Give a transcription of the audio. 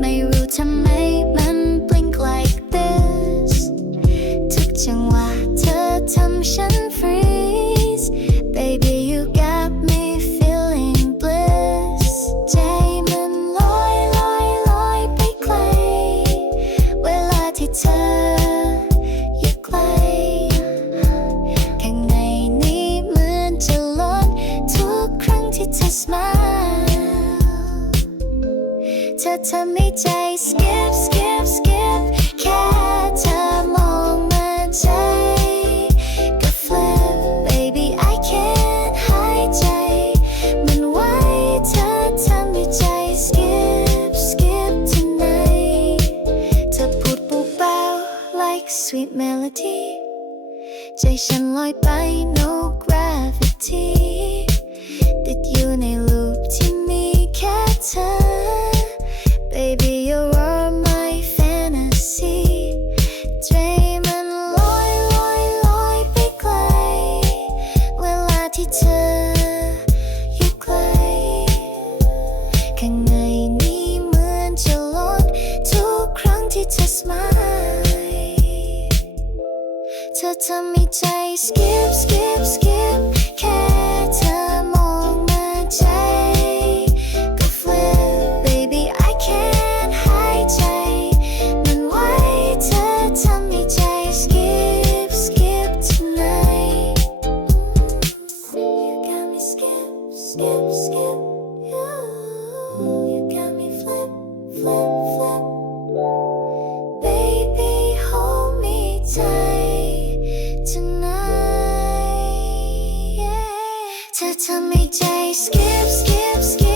ไม่รู้ทำไมมัน blink like this ทุกจัง เธอทำให้ใจ skip skip skip แค่เธอมองมาใจก็ flip baby I can't หายใจ มันไหวเธอทำให้ใจ skip skip tonight เธอพูดเบาๆ like sweet melody ใจฉันลอยไป no gravity ติดอยู่ใน ที่เธออยู่ไกล้ข้างในนี้เหมือนจะล้นทุกครั้งที่เธอ smile เธอทำให้ใจ skip skip skip Tell me, Jay, skip, skip, skip.